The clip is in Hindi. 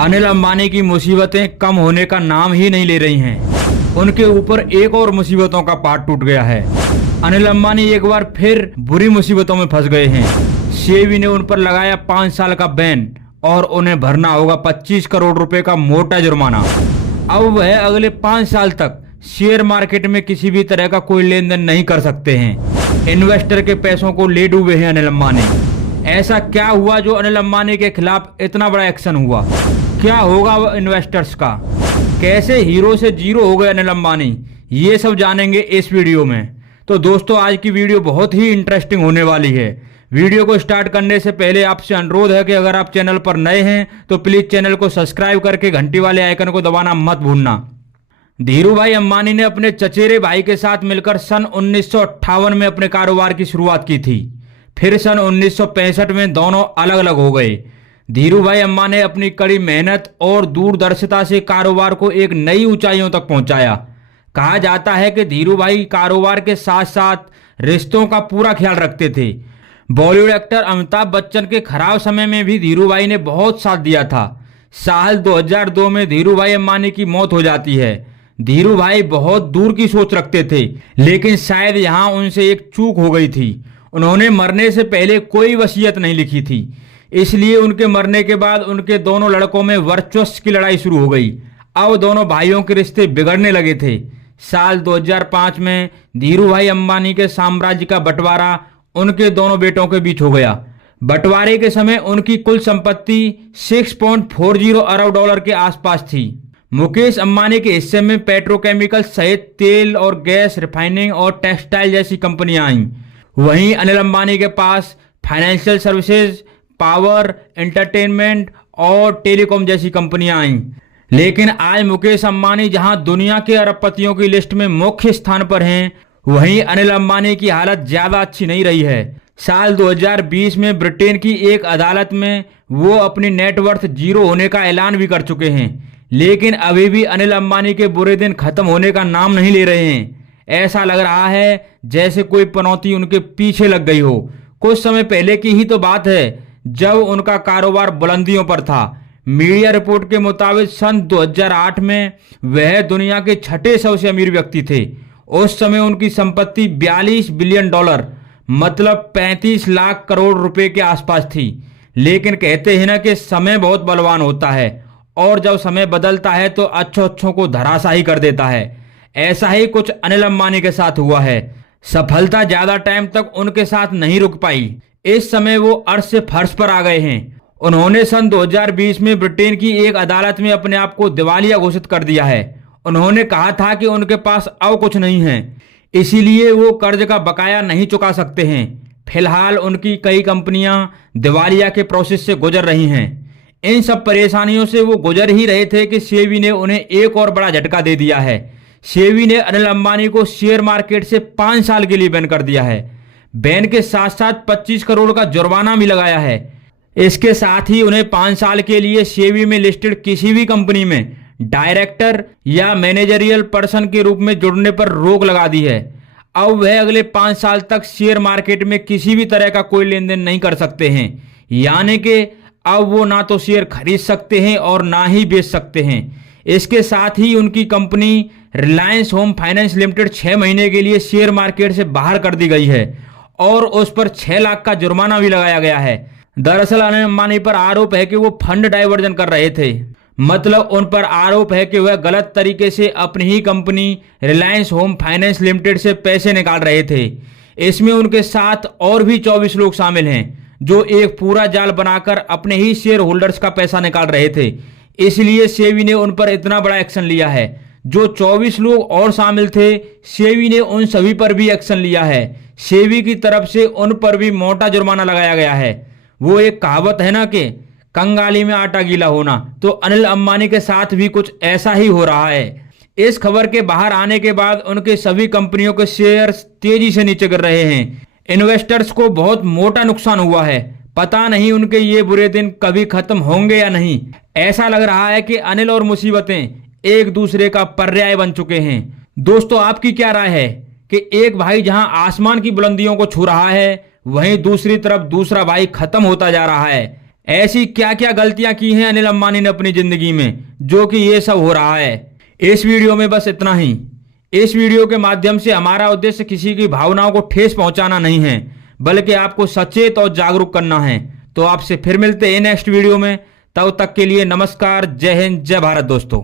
अनिल अंबानी की मुसीबतें कम होने का नाम ही नहीं ले रही हैं। उनके ऊपर एक और मुसीबतों का पाट टूट गया है। अनिल अंबानी एक बार फिर बुरी मुसीबतों में फंस गए हैं। सेबी ने उन पर लगाया 5 साल का बैन और उन्हें भरना होगा 25 करोड़ रुपए का मोटा जुर्माना। अब वह अगले 5 साल तक शेयर मार्केट में किसी भी तरह का कोई लेन देन नहीं कर सकते हैं। इन्वेस्टर के पैसों को ले डूबे हैं अनिल अंबानी। ऐसा क्या हुआ जो अनिल अंबानी के खिलाफ इतना बड़ा एक्शन हुआ? क्या होगा इन्वेस्टर्स का? कैसे हीरो से जीरो हो गए अनिल अंबानी? ये सब जानेंगे इस वीडियो में। तो दोस्तों, आज की वीडियो बहुत ही इंटरेस्टिंग होने वाली है। वीडियो को स्टार्ट करने से पहले आपसे अनुरोध है कि अगर आप चैनल पर नए हैं तो प्लीज चैनल को सब्सक्राइब करके घंटी वाले आइकन को दबाना मत भूलना। धीरू भाई अंबानी ने अपने चचेरे भाई के साथ मिलकर सन 1958 में अपने कारोबार की शुरुआत की थी। फिर सन 1965 में दोनों अलग अलग हो गए। धीरू भाई अंबानी ने अपनी कड़ी मेहनत और दूरदर्शिता से कारोबार को एक नई ऊंचाइयों तक पहुंचाया। कहा जाता है कि धीरू भाई कारोबार के साथ साथ रिश्तों का पूरा ख्याल रखते थे। बॉलीवुड एक्टर अमिताभ बच्चन के खराब समय में भी धीरू भाई ने बहुत साथ दिया था। साल 2002 में धीरू भाई अंबानी की मौत हो जाती है। धीरू भाई बहुत दूर की सोच रखते थे, लेकिन शायद यहाँ उनसे एक चूक हो गई थी। उन्होंने मरने से पहले कोई वसीयत नहीं लिखी थी, इसलिए उनके मरने के बाद उनके दोनों लड़कों में वर्चस्व की लड़ाई शुरू हो गई। अब दोनों भाइयों के रिश्ते बिगड़ने लगे थे। साल 2005 में धीरू भाई अंबानी के साम्राज्य का बंटवारा उनके दोनों बेटों के बीच हो गया। बंटवारे के समय उनकी कुल संपत्ति 6.40 अरब डॉलर के आसपास थी। मुकेश अंबानी के हिस्से में पेट्रोकेमिकल सहित तेल और गैस, रिफाइनिंग और टेक्सटाइल जैसी कंपनियां आईं। वहीं अनिल अंबानी के पास फाइनेंशियल सर्विसेज, पावर, एंटरटेनमेंट और टेलीकॉम जैसी कंपनियां आईं। लेकिन आज मुकेश अंबानी जहां दुनिया के अरबपतियों की लिस्ट में मुख्य स्थान पर हैं, वहीं अनिल अंबानी की हालत ज्यादा अच्छी नहीं रही है। साल 2020 में ब्रिटेन की एक अदालत में वो अपनी नेटवर्थ जीरो होने का ऐलान भी कर चुके हैं, लेकिन अभी भी अनिल अंबानी के बुरे दिन खत्म होने का नाम नहीं ले रहे हैं। ऐसा लग रहा है जैसे कोई पनौती उनके पीछे लग गई हो। कुछ समय पहले की ही तो बात है जब उनका कारोबार बुलंदियों पर था। मीडिया रिपोर्ट के मुताबिक सन 2008 में वह दुनिया के 6ठे सबसे अमीर व्यक्ति थे। उस समय उनकी संपत्ति 42 बिलियन डॉलर मतलब 35 लाख करोड़ रुपए के आसपास थी। लेकिन कहते हैं ना कि समय बहुत बलवान होता है और जब समय बदलता है तो अच्छों को धराशायी कर देता है। ऐसा ही कुछ अनिल अंबानी के साथ हुआ है। सफलता ज्यादा टाइम तक उनके साथ नहीं रुक पाई। इस समय वो अर्श से फर्श पर आ गए हैं। उन्होंने सन 2020 में ब्रिटेन की एक अदालत में अपने आप को दिवालिया घोषित कर दिया है। उन्होंने कहा था कि उनके पास अब कुछ नहीं है, इसीलिए वो कर्ज का बकाया नहीं चुका सकते हैं। फिलहाल उनकी कई कंपनियां दिवालिया के प्रोसेस से गुजर रही हैं। इन सब परेशानियों से वो गुजर ही रहे थे कि सेबी ने उन्हें एक और बड़ा झटका दे दिया है। सेबी ने अनिल अंबानी को शेयर मार्केट से 5 साल के लिए बैन कर दिया है। बैन के साथ साथ 25 करोड़ का जुर्माना भी लगाया है। इसके साथ ही उन्हें 5 साल के लिए सेबी में लिस्टेड किसी भी कंपनी में डायरेक्टर या मैनेजरियल पर्सन के रूप में जुड़ने पर रोक लगा दी है। अब वह अगले 5 साल तक शेयर मार्केट में किसी भी तरह का कोई लेन देन नहीं कर सकते हैं। यानी कि अब वो ना तो शेयर खरीद सकते हैं और ना ही बेच सकते हैं। इसके साथ ही उनकी company Reliance home finance limited 6 महीने के लिए शेयर मार्केट से बाहर कर दी गई है और उस पर 6 लाख का जुर्माना भी लगाया गया है। दरअसल अनिल अंबानी पर आरोप है कि वो फंड डाइवर्जन कर रहे थे। मतलब उन पर आरोप है कि वह गलत तरीके से अपनी ही company Reliance home finance limited से पैसे निकाल रहे थे। इसमें उनके साथ और भी 24 लोग शामिल हैं जो एक पूरा जाल बनाकर अपने ही शेयर होल्डर्स का पैसा निकाल रहे थे। इसलिए सेबी ने उन पर इतना बड़ा एक्शन लिया है। जो 24 लोग और शामिल थे, सेबी ने उन सभी पर भी एक्शन लिया है। सेबी की तरफ से उन पर भी मोटा जुर्माना लगाया गया है। वो एक कहावत है ना कि कंगाली में आटा गीला होना, तो अनिल अंबानी के साथ भी कुछ ऐसा ही हो रहा है। इस खबर के बाहर आने के बाद उनके सभी कंपनियों के शेयर्स तेजी से नीचे गिर रहे हैं। इन्वेस्टर्स को बहुत मोटा नुकसान हुआ है। पता नहीं उनके ये बुरे दिन कभी खत्म होंगे या नहीं। ऐसा लग रहा है कि अनिल और मुसीबतें एक दूसरे का पर्याय बन चुके हैं। दोस्तों, आपकी क्या राय है कि एक भाई जहां आसमान की बुलंदियों को छू रहा है, वहीं दूसरी तरफ दूसरा भाई खत्म होता जा रहा है? ऐसी क्या क्या गलतियां की हैं अनिल अंबानी ने अपनी जिंदगी में, जो कि ये सब हो रहा है। इस वीडियो में बस इतना ही। इस वीडियो के माध्यम से हमारा उद्देश्य किसी की भावनाओं को ठेस पहुंचाना नहीं है, बल्कि आपको सचेत और जागरूक करना है। तो आपसे फिर मिलते हैं नेक्स्ट वीडियो में। तब तक के लिए नमस्कार, जय हिंद, जय भारत दोस्तों।